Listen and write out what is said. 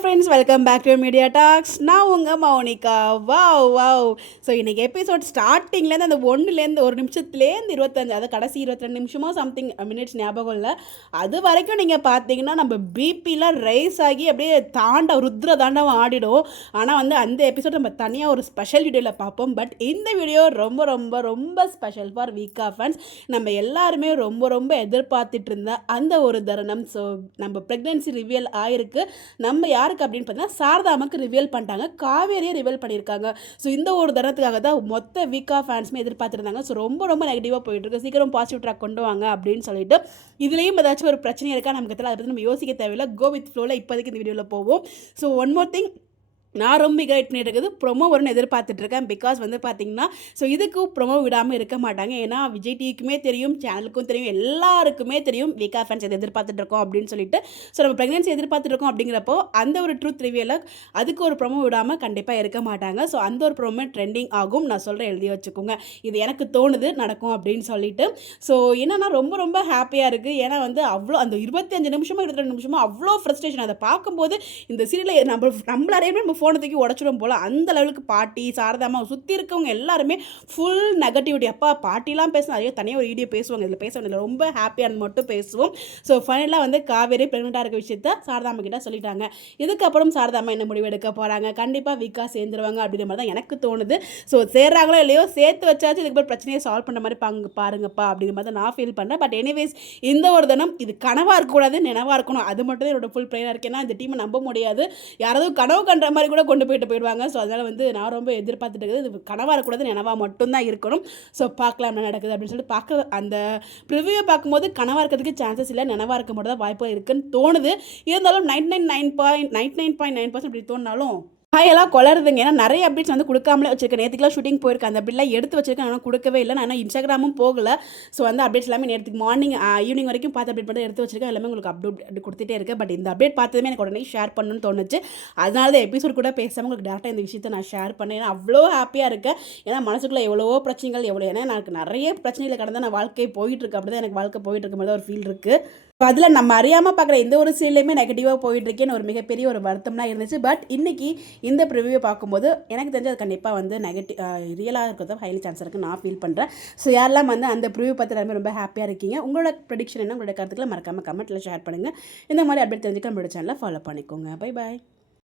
Friends, welcome back to Media Talks. நான் உங்கள் Mounika. Wow wow. So இன்றைக்கி எபிசோட் ஸ்டார்டிங்லேருந்து அந்த ஒன்றுலேருந்து ஒரு நிமிஷத்துலேருந்து 25, அதாவது கடைசி 22 நிமிஷமோ சம்திங் மினிட்ஸ் ஞாபகம் இல்லை. அது வரைக்கும் நீங்கள் பார்த்தீங்கன்னா நம்ம பிபிலாம் ரைஸ் ஆகி அப்படியே ருத்ர தாண்டவம் ஆடிடும். ஆனால் வந்து அந்த எபிசோட் நம்ம தனியாக ஒரு ஸ்பெஷல் வீடியோவில் பார்ப்போம். பட் இந்த வீடியோ ரொம்ப ரொம்ப ரொம்ப ஸ்பெஷல் ஃபார் வீக்கா ஃபேன்ஸ். நம்ம எல்லாருமே ரொம்ப ரொம்ப எதிர்பார்த்துட்டு இருந்த அந்த ஒரு தருணம். ஸோ நம்ம ப்ரெக்னென்சி ரிவீல் ஆகிருக்கு. நம்ம யாருக்கு அப்படின்னு பார்த்தீங்கன்னா சாரதாமாக்கு ரிவீல் பண்ணிட்டாங்க, காவேரியை ரிவீல் பண்ணியிருக்காங்க. ஸோ இந்த ஒரு தருணத்துக்காக தான் மொத்த வீக்கா ஃபேன்ஸுமே எதிர்பார்த்துருந்தாங்க. ஸோ ரொம்ப ரொம்ப நெகட்டிவாக போயிட்டுருக்கு. சீக்கிரம் பாசிட்டிவ் ட்ராக் கொண்டு வாங்க அப்படின்னு சொல்லிட்டு இதுலேயும் ஏதாச்சும் ஒரு பிரச்சனை இருக்கா நமக்கு தெரியல. அதை பற்றி நம்ம யோசிக்க தேவையில்லை. கோ வித் ஃப்ளோவில் இப்போதைக்கு இந்த வீடியோவில் போவோம். ஸோ ஒன் மோர் திங், நான் ரொம்ப கைட் பண்ணிட்டு இருக்குது ப்ரொமோ வரும்னு எதிர்பார்த்துட்ருக்கேன். பிகாஸ் வந்து பார்த்திங்கன்னா ஸோ இதுக்கு ப்ரொமோ விடாமல் இருக்க மாட்டாங்க. ஏன்னா விஜய் டிவிக்குமே தெரியும், சேனலுக்கும் தெரியும், எல்லாருக்குமே தெரியும் வீக்கா ஃபேன்ஸ் எதை எதிர்பார்த்துட்ருக்கோம் அப்படின்னு சொல்லிட்டு. ஸோ நம்ம ப்ரெக்னென்சி எதிர்பார்த்துட்ருக்கோம் அப்படிங்கிறப்போ அந்த ஒரு ட்ரூத் ரிவியலை அதுக்கு ஒரு ப்ரொமோ விடாமல் கண்டிப்பாக இருக்க மாட்டாங்க. ஸோ அந்த ஒரு ப்ரொமோ ட்ரெண்டிங் ஆகும். நான் சொல்கிறேன், எழுதி வச்சுக்கோங்க. இது எனக்கு தோணுது நடக்கும் அப்படின்னு சொல்லிட்டு. ஸோ என்னன்னா ரொம்ப ரொம்ப ஹாப்பியாக இருக்குது. ஏன்னா வந்து அவ்வளோ அந்த 25 நிமிஷமோ 22 நிமிஷமோ அவ்வளோ ஃப்ரஸ்ட்ரேஷன். அதை பார்க்கும்போது இந்த சீரியலில் நம்மளாரையுமே நம்ம ஃபோனை தூக்கி உடச்சிடும் போல் அந்த லெவலுக்கு பாட்டி சாரதாமா சுற்றி இருக்கவங்க எல்லாருமே ஃபுல் நெகட்டிவிட்டி. அப்பா பாட்டிலாம் பேச நிறைய தனியாக ஒரு வீடியோ பேசுவாங்க, இதில் பேசுவாங்க, ரொம்ப ஹாப்பியானது மட்டும் பேசுவோம். ஸோ ஃபைனலாக வந்து காவேரி ப்ரெக்னெண்ட்டாக இருக்க விஷயத்த சாரதாமா கிட்ட சொல்லிட்டாங்க. இதுக்கப்புறம் சாரதாமா என்ன முடிவு எடுக்க போகிறாங்க? கண்டிப்பாக வீக்கா சேர்ந்துருவாங்க அப்படிங்கிற மாதிரி தான் எனக்கு தோணுது. ஸோ சேர்றாங்களோ இல்லையோ, சேர்த்து வச்சாச்சு இதுக்கப்புறம் பிரச்சனையை சால்வ் பண்ணுற மாதிரி பாருங்கப்பா அப்படிங்கிற மாதிரி தான் நான் ஃபீல் பண்ணுறேன். பட் எனிவேஸ் இந்த ஒரு தினம் இது கனவாக இருக்கக்கூடாது, நினைவாக இருக்கணும். அது மட்டும் தான் என்னோட ஃபுல் ப்ரேயராக இருக்குது. ஏன்னா இந்த டீமை நம்ப முடியாது, யாராவது கனவு கண்ற மாதிரி கூட கொண்டு போயிடுவாங்க. ஸோ அதனால் வந்து நான் ரொம்ப எதிர்பார்த்துட்டு இருக்குது. இது கனவாக இருக்கக்கூடாது, நினைவாக மட்டும்தான் இருக்கணும். ஸோ பார்க்கலாம் என்ன நடக்குது அப்படின்னு சொல்லிட்டு அந்த ப்ரிவியூவை பார்க்கும்போது கனவாக இருக்கிறதுக்கு சான்சஸ் இல்லை, நினைவாக இருக்க மட்டும் தான் வாய்ப்பு இருக்குன்னு தோணுது. இருந்தாலும் 99.9% அப்படி தோணுனாலும் எல்லாம் கொளருதுங்க. ஏன்னா நிறைய அப்டேட்ஸ் வந்து கொடுக்காமலே வச்சிருக்கேன். நேற்றுக்குலாம் ஷூட்டிங் போயிருக்கேன், அந்த அப்டேட்லாம் எடுத்து வச்சிருக்கேன், ஆனால் கொடுக்கவே இல்லை. நான் இன்ஸ்டாகிராமும் போகல. ஸோ வந்து அப்டேட்ஸ் எல்லாமே நேற்றுக்கு மார்னிங் ஈவினிங் வரைக்கும் பார்த்து அப்டேட் பண்ணி எடுத்து வச்சிருக்கேன். எல்லாமே உங்களுக்கு அப்டேட் கொடுத்துட்டே இருக்கேன். பட் இந்த அப்டேட் பார்த்ததுமே எனக்கு உடனே ஷேர் பண்ணணும்னு தோணுச்சு. அதனால தான் எபிசோட் கூட பேசாமல் உங்களுக்கு டேரெக்டாக இந்த விஷயத்தை நான் ஷேர் பண்ணேன். ஏன்னா அவ்வளோ ஹாப்பியாக இருக்கேன். ஏன்னா மனசுக்குள்ளே எவ்வளவோ பிரச்சனைகள் ஏன்னா எனக்கு நிறைய பிரச்சனைகளை கடந்த நான் வாழ்க்கை போயிட்டுருக்கு. அப்படி தான் எனக்கு வாழ்க்கை போயிட்டு இருக்க மாதிரி தான் ஒரு ஃபீல் இருக்குது. அதில் நம்ம அறியாமல் பார்க்குற எந்த ஒரு சீன்லையுமே நெகட்டிவாக போயிட்டுருக்கேன்னு ஒரு மிகப்பெரிய ஒரு வருத்தம்லாம் இருந்துச்சு. பட் இன்றைக்கி இந்த ப்ரிவியூவை பார்க்கும்போது எனக்கு தெரிஞ்சு அது கண்டிப்பாக வந்து ரியலாக இருக்கிறது ஹைலி சான்ஸ் இருக்குன்னு நான் ஃபீல் பண்ணுறேன். ஸோ யாரெல்லாம் வந்து அந்த ப்ரிவியூ பார்த்து எல்லாருமே ரொம்ப ஹாப்பியாக இருக்கீங்க, உங்களோட ப்ரெடிக்ஷன் என்ன, உங்களோட கருத்துக்களை மறக்காமல் கமெண்ட்டில் ஷேர் பண்ணுங்கள். இந்த மாதிரி அப்டேட் தெரிஞ்சுக்க நம்மளோட சேனலை ஃபாலோ பண்ணிக்கோங்க. Bye bye.